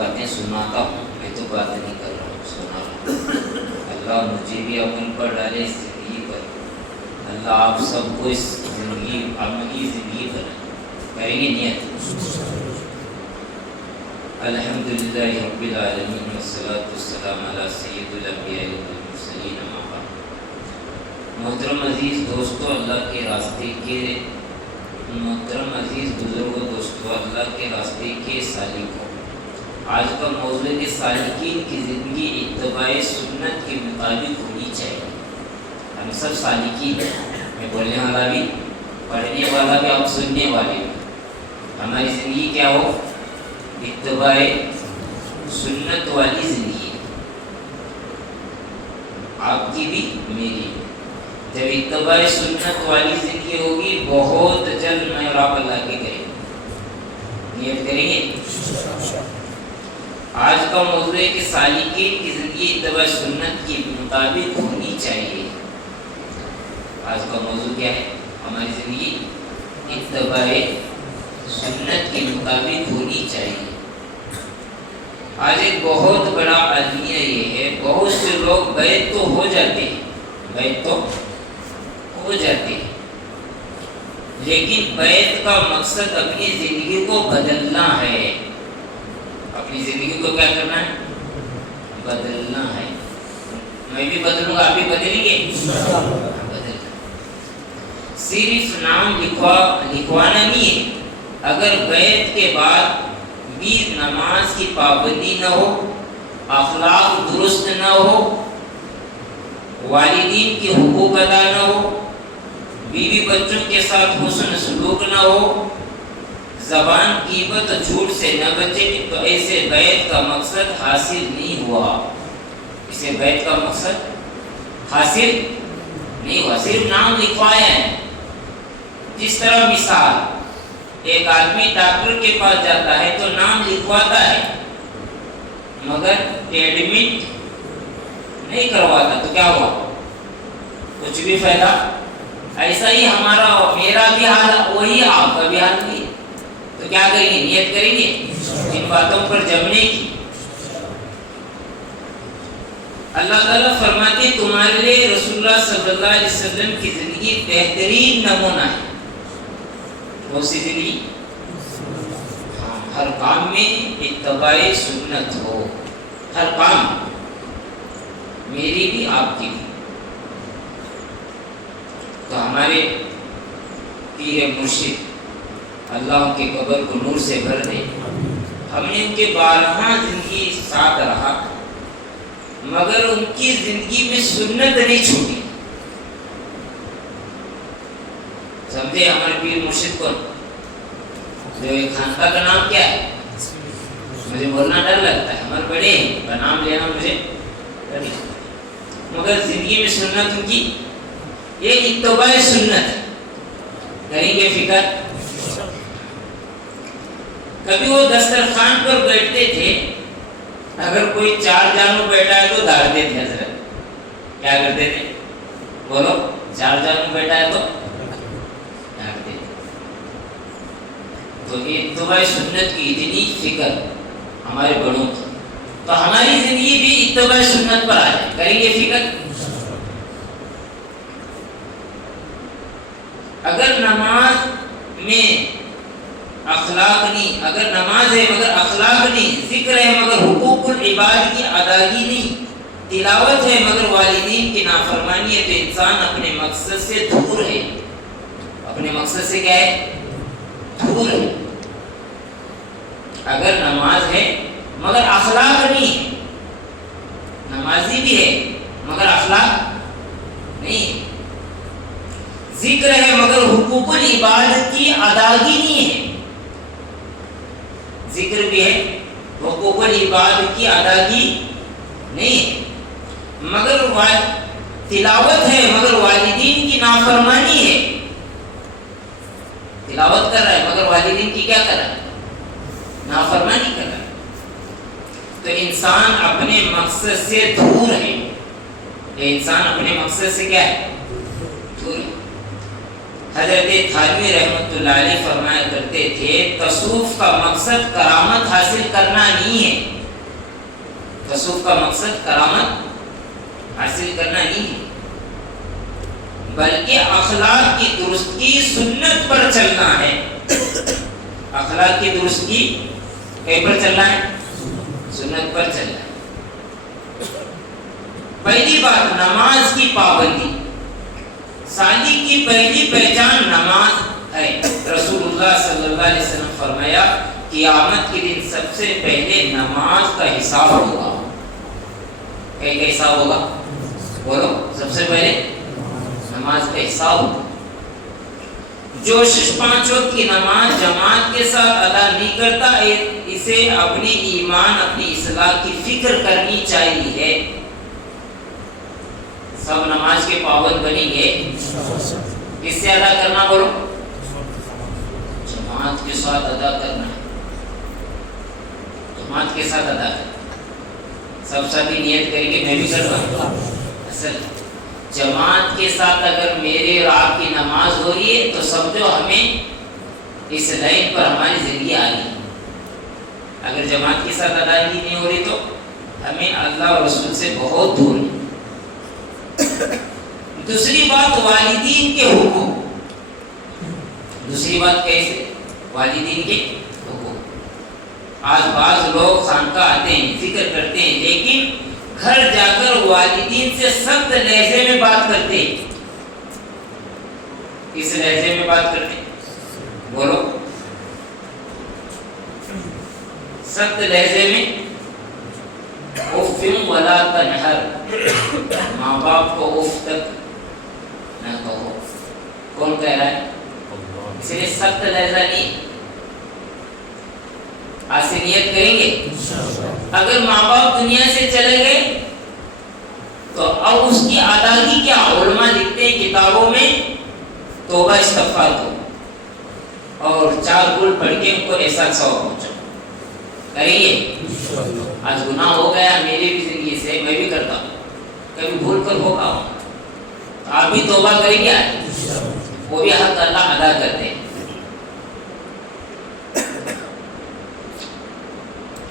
باتیں سناتا ہوں، میں تو بات نہیں کر رہا ہوں، سنا رہا ہوں۔ اللہ مجھے بھی عمل پر ڈالے اس زندگی پر، اللہ آپ سب کو اس زندگی عملی زندگی پر کریں گے نیت۔ الحمدللہ رب العالمین والصلاة والسلام علی سید الانبیاء والمرسلین اما بعد۔ محترم عزیز دوستو، اللہ کے راستے کے محترم عزیز بزرگوں، دوستو، اللہ کے راستے کے سالکوں، آج کا موضوع ہے کہ سالکین کی زندگی اتباع سنت کے مطابق ہونی چاہیے۔ ہم سب سالکین ہیں، میں بولنے والا بھی، پڑھنے والا بھی، آپ سننے والے بھی۔ ہماری زندگی کیا ہو؟ اتباع سنت والی زندگی، آپ کی بھی میری بھی۔ جب اتباع سنت والی زندگی ہوگی، بہت جلد میں اور آپ اللہ کے کریں گے، نیت کریں گے۔ آج کا موضوع ہے کہ سالکین کی زندگی اتباع سنت کے مطابق ہونی چاہیے۔ آج کا موضوع کیا ہے؟ ہماری زندگی اتباع سنت کے مطابق ہونی چاہیے۔ آج ایک بہت بڑا المیہ یہ ہے، بہت سے لوگ بیعت تو ہو جاتے ہیں، بیعت تو ہو جاتے ہیں، لیکن بیعت کا مقصد اپنی زندگی کو بدلنا ہے۔ اپنی زندگی کو کیا کرنا ہے؟ بدلنا ہے۔ میں بھی بدلوں گا، آپ بھی بدلیں گے؟ بدلنا۔ صرف نام لکھوانا نہیں ہے۔ اگر بیعت کے بعد بھی نماز کی پابندی نہ ہو، اخلاق درست نہ ہو، والدین کے حقوق ادا نہ ہو، بیوی بچوں کے ساتھ حسن سلوک نہ ہو، زبان غیبت جھوٹ سے نہ بچے، تو ایسے بیعت کا مقصد حاصل نہیں ہوا۔ اسے بیعت کا مقصد حاصل نہیں ہوا، صرف نام لکھوایا ہے۔ جس طرح مثال، ایک آدمی ڈاکٹر کے پاس جاتا ہے تو نام لکھواتا ہے، مگر ایڈمٹ نہیں کرواتا، تو کیا ہوا؟ کچھ بھی فائدہ۔ ایسا ہی میرا بھی حال وہی، آپ کا بھی حال وہی۔ تو کیا کریں گے؟ نیت کریں گے ان باتوں پر جمنے کی۔ اللہ تعالیٰ فرماتے ہیں تمہارے لیے رسول اللہ صلی اللہ علیہ وسلم کی زندگی بہترین نمونہ ہے۔ کون سی زندگی؟ ہر کام میں اتباع سنت ہو، ہر کام، میری بھی آپ کی بھی۔ تو ہمارے پیر مرشد اللہ ان کے قبر کو نور سے بھر دے، ہم نے ان کے بارہا زندگی ساتھ رہا، مگر ان کی زندگی میں سنت نہیں چھوٹی۔ سمجھے ہمارے پیر مرشد کو؟ جو خانقاہ کا نام کیا ہے؟ مجھے بولنا ڈر لگتا ہے، ہمارے بڑے ہیں کا نام لینا مجھے ڈر لگتا ہے، مگر زندگی میں سنت ان کی یہ اتباع سنت۔ کریں گے فکر؟ کبھی وہ دسترخوان پر بیٹھتے تھے، اگر کوئی 4 جانوں بیٹھا ہے تو دھاڑتے تھے حضرت۔ کیا کرتے تھے؟ بولو، 4 جانوں بیٹھا ہے تو دھاڑتے تھے۔ تو اتباع سنت کی اتنی فکر ہمارے بڑوں کی، تو ہماری زندگی بھی اتباع سنت پر آ جائے۔ کریں گے فکر؟ اگر نماز میں اخلاق نہیں، اگر نماز ہے مگر اخلاق نہیں، ذکر ہے مگر حقوق العباد کی ادائیگی نہیں، تلاوت ہے مگر والدین کی نافرمانی ہے، تو انسان اپنے مقصد سے دور ہے۔ اپنے مقصد سے کیا ہے؟ دور ہے۔ اگر نماز ہے مگر اخلاق نہیں ہے، نمازی بھی ہے مگر اخلاق نہیں ہے، ذکر ہے مگر حقوق العباد کی ادائیگی نہیں ہے، ذکر بھی ہے، حقوق العباد کی ادائیگی نہیں ہے، مگر تلاوت ہے مگر والدین کی نافرمانی ہے۔ تلاوت کر رہا ہے مگر والدین کی کیا کر رہا ہے؟ نافرمانی کر رہا ہے۔ تو انسان اپنے مقصد سے دور ہے، انسان اپنے مقصد سے کیا ہے؟ دور ہے۔ حضرت تھانوی رحمۃ اللہ علیہ فرمایا کرتے تھے تصوف کا مقصد کرامت حاصل کرنا نہیں ہے، تصوف کا مقصد کرامت حاصل کرنا نہیں ہے، بلکہ اخلاق کی درستگی سنت پر چلنا ہے۔ اخلاق کی درستگی کہیں پر چلنا ہے؟ سنت پر چلنا ہے۔ پہلی بات نماز کی پابندی، سالک کی پہلی پہچان نماز ہے۔ رسول اللہ صلی اللہ علیہ وسلم فرمایا قیامت کے دن سب سے پہلے نماز کا حساب ہوگا۔ کیا حساب ہوگا؟ بولو، سب سے پہلے نماز کا حساب ہوگا۔ جو شش 5 وقت کی نماز جماعت کے ساتھ ادا نہیں کرتا اسے اپنی ایمان اپنی اصلاح کی فکر کرنی چاہیے۔ سب نماز کے پابند بنیں گے، کس سے ادا کرنا؟ بولو، جماعت کے ساتھ ادا کرنا ہے، جماعت کے ساتھ ادا کرنا۔ سب ساتھی نیت کریں گے میں بھی کروں۔ اصل جماعت کے ساتھ اگر میرے اور آپ کی نماز ہو رہی ہے تو سمجھو ہمیں اس لائن پر ہماری زندگی آ گئی۔ اگر جماعت کے ساتھ ادائیگی نہیں ہو رہی تو ہمیں اللہ اور رسول سے بہت دور ہے۔ دوسری بات والدین کے حقوق، دوسری بات کیسے؟ والدین کے حقوق۔ آج بعض لوگ خانقاہ آتے ہیں، ذکر کرتے ہیں، لیکن گھر جا کر والدین سے سخت لہجے میں بات کرتے ہیں۔ کس لہجے میں بات کرتے ہیں؟ بولو، سخت لہجے میں۔ اف ولا تنہر، ماں باپ کو اف تک نہ کہو۔ کون کہہ رہا ہے؟ اس لیے سخت لہجہ نہیں۔ آج سے نیت کریں گے اگر ماں باپ دنیا سے چلے گئے تو اب اس کی ادائیگی کیا؟ علماء لکھتے ہیں کتابوں میں توبہ استغفار کو اور 4 گل پڑھ کے ان کو ایسا ثواب پہنچاؤ۔ کریں گے؟ آج گناہ ہو گیا میری بھی زندگی سے، میں بھی کرتا ہوں، کبھی بھول کر ہو گا، آپ بھی توبہ کریں گے، وہ بھی حق اللہ ادا کرتے ہیں۔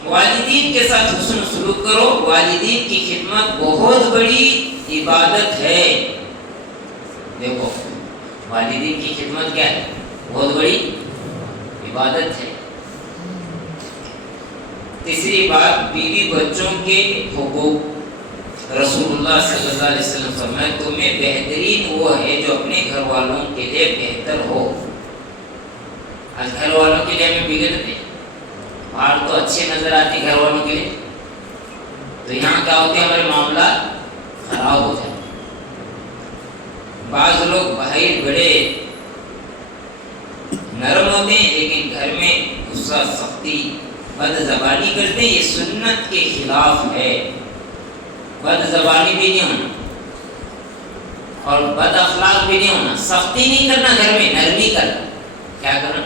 والدین کے ساتھ حسن سلوک کرو۔ والدین کی خدمت بہت بڑی عبادت ہے۔ دیکھو، والدین کی خدمت کیا ہے؟ بہت بڑی عبادت ہے۔ تیسری بات بیوی بچوں کے حقوق۔ رسول اللہ صلی اللہ علیہ وسلم فرمائے تمہیں بہترین وہ ہے جو اپنے گھر والوں کے لیے بہتر ہو۔ آج گھر والوں کے لیے ہمیں بگڑتے، باہر تو اچھے نظر آتے گھر والوں کے لیے، تو یہاں کیا ہوتے ہیں؟ ہمارے معاملات خراب ہو جاتے۔ بعض لوگ بھائی بڑے نرم ہوتے ہیں لیکن گھر میں غصہ، سختی، بد زبانی کرتے ہیں۔ یہ سنت کے خلاف ہے۔ بد زبانی بھی نہیں ہونا اور بد اخلاق بھی نہیں ہونا۔ سختی نہیں کرنا گھر میں، نرمی کرنا۔ کیا کرنا؟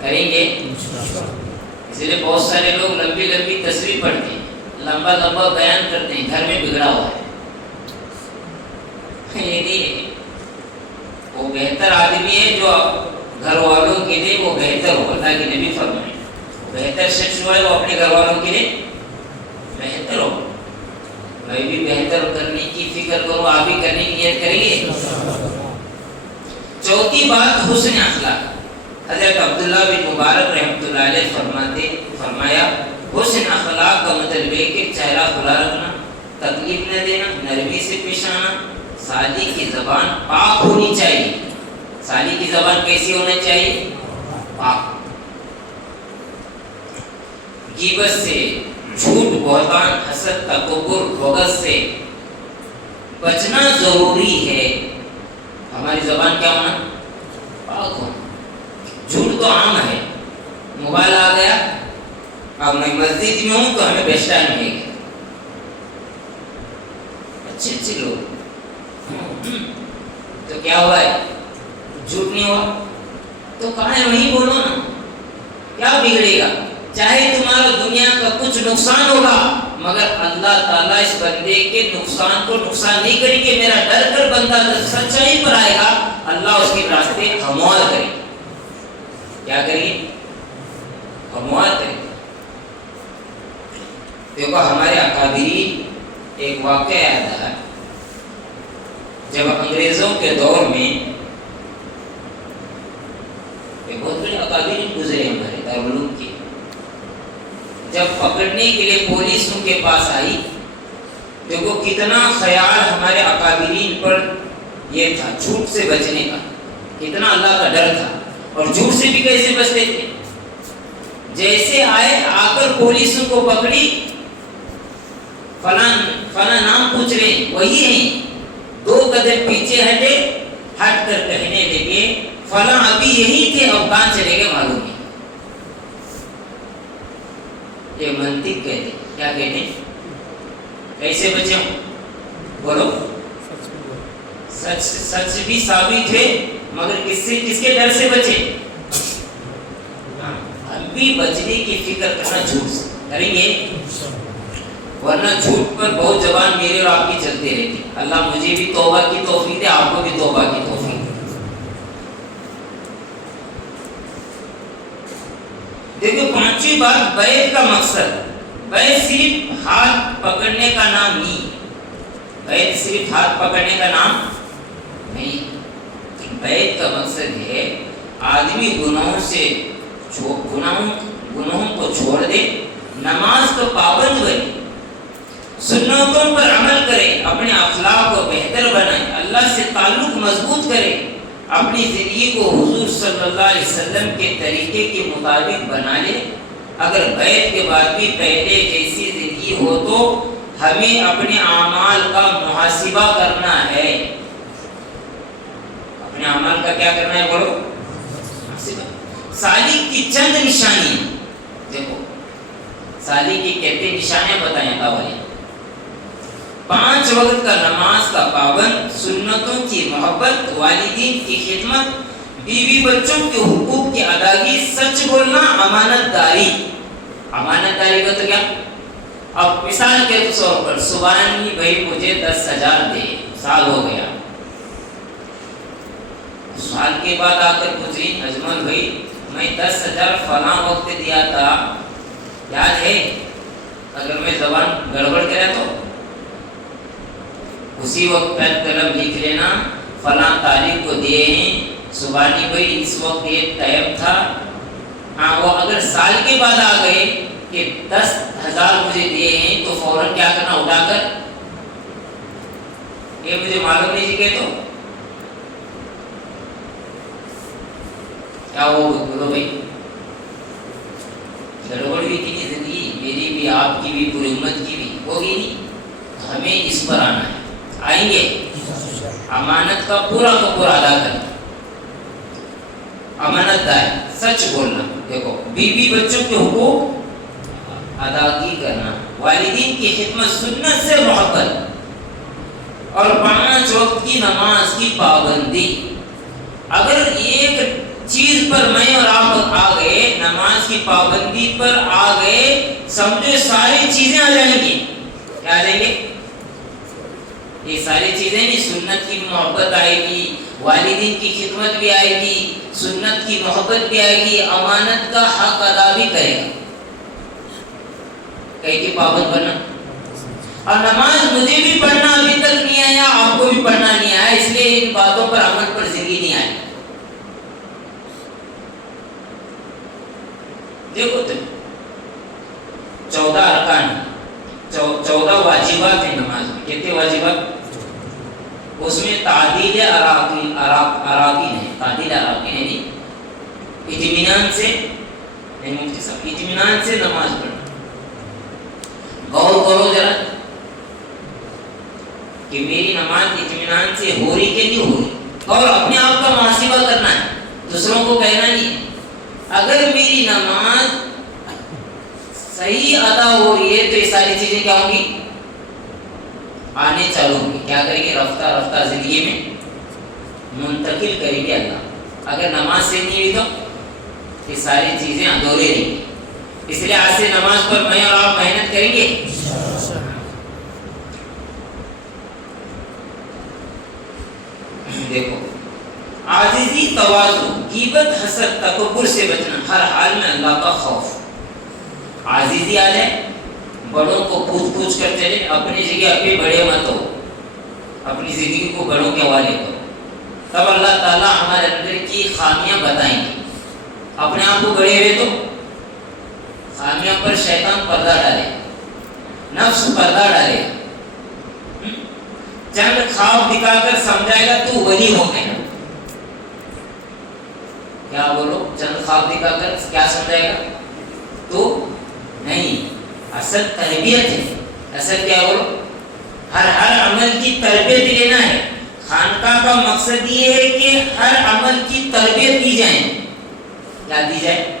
کریں گے؟ اس لیے بہت سارے لوگ لمبی لمبی تصویر پڑھتے ہیں، لمبا لمبا بیان کرتے ہیں، گھر میں بگڑا ہوا ہے۔ یہ نہیں ہے، وہ بہتر آدمی ہے جو گھر والوں کے لیے وہ بہتر ہو۔ اللہ کے نبی فرمائے بہتر شخص جو ہے وہ اپنے گھر والوں کے لیے بہتر ہو۔ میں بھی بہتر کرنے کی فکر کروں، آپ بھی کرنے کی نیت کریں گے۔ چوتھی بات حسن اخلاق۔ حضرت عبداللہ بن مبارک رحمۃ اللہ علیہ فرمایا حسن اخلاق کا مطلب ہے کہ چہرہ کھلا رکھنا، تکلیف نہ دینا، نرمی سے پیش آنا، سالی کی زبان پاک ہونی چاہیے۔ سالی کی زبان کیسی ہونا چاہیے؟ پاک۔ غیبت سے، جھوٹ، بہتان، حسد، تکبر، بغض سے بچنا ضروری ہے۔ ہماری زبان کیا ہونا؟ پاک ہونا۔ جھوٹ تو عام ہے، موبائل آ گیا، اب میں مسجد میں ہوں تو ہمیں بیسٹ ٹائم ملے گا۔ اچھے اچھے لوگ تو کیا ہوا ہے؟ جھوٹ نہیں ہوا تو کہاں ہے؟ وہیں بولو نا، کیا بگڑے گا؟ چاہے تمہارا دنیا کا کچھ نقصان ہوگا مگر اللہ تعالیٰ اس بندے کے نقصان کو نقصان نہیں کرے کہ میرا ڈر کر بندہ سچائی پر آئے گا، اللہ اس کے راستے ہموار کرے. کیا کریے؟ ہموار کرے. دیکھو ہمارے اکابرین ایک واقعہ یاد ہے، جب انگریزوں کے دور میں ایک بہت بڑے اکابرین گزرے ہمارے دارالعلوم کے، جب پکڑنے کے لیے پولیس ان کے پاس آئی، دیکھو کتنا خیال ہمارے اکابرین پر یہ تھا جھوٹ سے بچنے کا، کتنا اللہ کا ڈر تھا، اور جھوٹ سے بھی کیسے بچتے تھے. جیسے آئے آ کر پولیس ان کو پکڑی، فلاں نام پوچھ رہے ہیں، وہی ہیں. 2 قدم پیچھے ہٹے، ہٹ کر کہنے لگے فلاں ابھی یہی تھے، اب کہاں چلے گئے معلوم نہیں. یہ منطق کہتے، کیا کہتے ہیں؟ کیسے بچے ہوں؟ بولو. سچ بھی ثابت ہے، مگر کس کے ڈر سے بچے؟ اب بھی بچنے کی فکر کرنا جھوٹ سے کریں گے، ورنہ جھوٹ پر بہت زبان میرے اور آپ کی چلتے رہتی. اللہ مجھے بھی توبہ کی توفیق دے، آپ کو بھی توبہ کی توفیق. دیکھو 5ویں بات، بیعت کا مقصد. بیعت صرف ہاتھ پکڑنے کا نام نہیں، بیعت صرف ہاتھ پکڑنے کا نام نہیں. بیعت کا مقصد ہے آدمی گناہوں کو چھوڑ دے، نماز کا پابند بنے، سنتوں پر عمل کرے، اپنے اخلاق کو بہتر بنائے، اللہ سے تعلق مضبوط کرے، اپنی زندگی کو حضور صلی اللہ علیہ وسلم کے طریقے کے مطابق بنا لے. اگر بیعت کے بعد بھی پہلے جیسی زندگی ہو تو ہمیں اپنے اعمال کا محاسبہ کرنا ہے. اپنے اعمال کا کیا کرنا ہے؟ بولو. محاسبہ. سالک کی چند نشانیاں دیکھو، سالک کی کہتے نشانیاں بتائیں اللہ والے. 5 وقت کا نماز کا پابند، سنتوں کی محبت، والدین کی خدمت، بیوی بچوں کے حقوق کی ادائیگی، سچ بولنا، امانت داری. امانت داری کا تو کیا؟ اب مثال کے طور پر سبحانی بھائی مجھے 10,000 دے، سال ہو گیا، سال کے بعد آ کر پوچھی اجمل بھائی میں 10,000 فلاں وقت دیا تھا، یاد ہے؟ اگر میں زبان گڑبڑ کرے تو اسی وقت پین قلم لکھ لینا، فلاں تاریخ کو دیے ہیں سبحانی بھائی اس وقت یہ ٹائم تھا. ہاں وہ اگر سال کے بعد آ گئے کہ 10,000 مجھے دیے ہیں تو فوراً کیا کرنا؟ اٹھا کر یہ مجھے معلوم نہیں جی کہ تو کیا وہ بولو بھائی گڑبڑ ہوئی کہ نہیں زندگی میری بھی، آپ کی بھی، پوری امت کی بھی ہوگی نہیں. ہمیں اس پر آنا ہے، آئیں گے. امانت کا پورا ادا کرنا، امانت دار، سچ بولنا. دیکھو بیوی بچوں کے حقوق ادائیگی کرنا، والدین کی خدمت، سنت سے محبت، اور 5 وقت کی نماز کی پابندی. اگر ایک چیز پر میں اور آپ آ گئے، نماز کی پابندی پر آ گئے، سمجھو ساری چیزیں آ جائیں گی. کیا آ جائیں گے؟ یہ ساری چیزیں بھی. سنت کی محبت آئے گی، والدین کی خدمت بھی آئے گی، سنت کی محبت بھی آئے گی، امانت کا حق ادا بھی کرے گا. کہیں کہ پابند بنا. اور نماز مجھے بھی پڑھنا ابھی تک نہیں آیا، آپ کو بھی پڑھنا نہیں آیا، اس لیے ان باتوں پر عمل پر زندگی نہیں آئی. دیکھو تو 14 ارکان، 14 واجبات ہیں نماز میں. کتنے واجبات؟ اس میں تعدیل اراکین ہے. تعدیل اراکین یعنی اطمینان سے، مفتی صاحب اطمینان سے نماز پڑھنا. غور کرو ذرا کہ میری نماز اطمینان سے ہو رہی کہ نہیں ہو رہی، اور اپنے آپ کا محاسبہ کرنا ہے، دوسروں کو کہنا نہیں ہے. اگر میری نماز صحیح ادا ہو رہی ہے تو یہ ساری چیزیں کیا ہوں گی؟ آنے چالو ہوں گی. کیا کریں گے؟ رفتہ رفتہ زندگی میں منتقل کریں گے اللہ. اگر نماز سے نہیں ہوئی تو یہ ساری چیزیں ادھوری رہیں گی. اس لیے آج سے نماز پر میں اور آپ محنت کریں گے. عاجزی، تواضع، غیبت، حسد، تکبر سے بچنا، ہر حال میں اللہ کا خوف. عاجزی آ جائے، بڑوں کو پوچھ پوچھ کر چلے، اپنی جگہ پہ بڑے مت ہو، اپنی زندگی کو بڑوں کے حوالے کرو، تب اللہ تعالیٰ ہمارے اندر کی خامیاں بتائیں گے. اپنے آپ کو بڑے ہوئے تو خامیاں پر شیطان پردہ ڈالے، نفس پردہ ڈالے، چند خواب دکھا کر سمجھائے گا تو ولی ہو گیا. کیا بولو؟ چند خواب دکھا کر کیا سمجھائے گا تو نہیں. اصل تربیت ہے. اصل کیا بولو؟ ہر عمل کی تربیت لینا ہے. خانقاہ کا مقصد یہ ہے کہ ہر عمل کی تربیت دی جائے. کیا دی جائے؟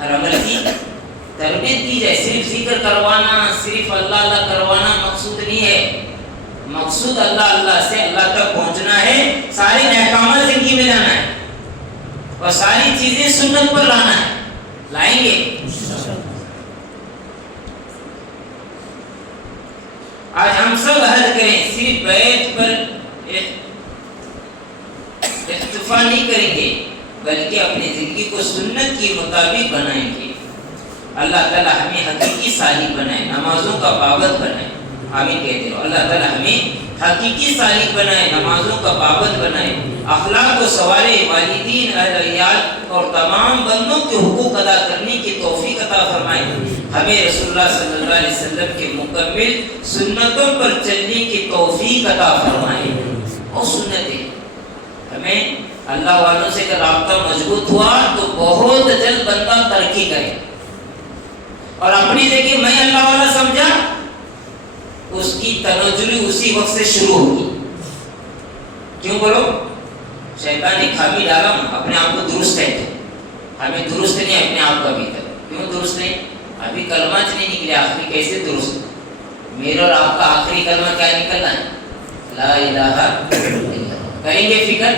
ہر عمل کی تربیت دی جائے. صرف ذکر کروانا، صرف اللہ اللہ کروانا مقصود نہیں ہے. مقصود اللہ اللہ سے اللہ تک پہنچنا ہے. سارے احکامات زندگی میں لانا ہے اور ساری چیزیں سنت پر لانا ہے. لائیں گے. آج ہم سب عہد کریں، صرف بیت پر اکتفا نہیں کریں گے بلکہ اپنی زندگی کو سنت کے مطابق بنائیں گے. اللہ تعالیٰ ہمیں حقیقی سالک بنائے، نمازوں کا پابند بنائے. آمین کہتے رہو. اللہ تعالیٰ ہمیں حقیقی سالک بنائے، نمازوں کا پابند بنائے، اخلاق کو سنوارے، والدین، اہل عیال اور تمام بندوں کے حقوق ادا کرنے کی توفیق عطا فرمائے. ہمیں رسول اللہ صلی اللہ علیہ وسلم کے مکمل سنتوں پر چلنے کی توفیق عطا فرمائے. اور سنتیں ہمیں اللہ والوں سے اگر رابطہ مضبوط ہوا تو بہت جلد بندہ ترقی کرے. اور اپنی جگہ میں اللہ والا سمجھا، اس کی تنزلی اسی وقت سے شروع ہوگی. کیوں بولو؟ شیطان نے خامی ڈالا، اپنے آپ کو درست ہے. ہمیں درست نہیں اپنے آپ کو ابھی تک. کیوں درست نہیں؟ ابھی کلمات نہیں نکلے. آخری کیسے درست؟ میرا اور آپ کا آخری کلمہ کیا نکلنا ہے؟ لا الہ الا اللہ. کریں گے فکر؟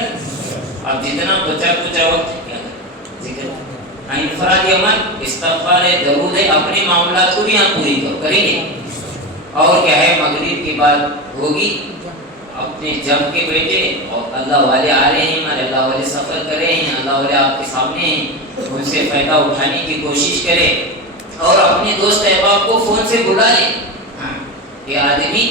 اب جتنا بچا کچھ وقت کیا ذکر انفرادی عمل، استغفار ہے، درود ہے، اپنے معاملات کو بھی ہم پوری کریں گے. اور کیا ہے؟ مغرب کی بات ہوگی، اپنے جم کے بیٹے اور اللہ والے آ رہے ہیں، ہمارے اللہ والے سفر کر رہے ہیں، اللہ والے آپ کے سامنے ہیں، ان سے فائدہ اٹھانے کی کوشش کریں اور اپنے دوست احباب کو فون سے بلا لیں. یہ آدمی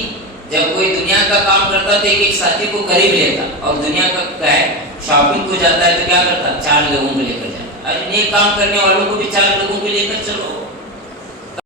جب کوئی دنیا کا کام کرتا تو ایک ساتھی کو قریب لیتا، اور دنیا کا کیا ہے شاپنگ کو جاتا ہے تو کیا کرتا؟ 4 لوگوں کو لے کر جاتا. نیک کام کرنے والوں کو بھی 4 لوگوں کو لے کر چلو.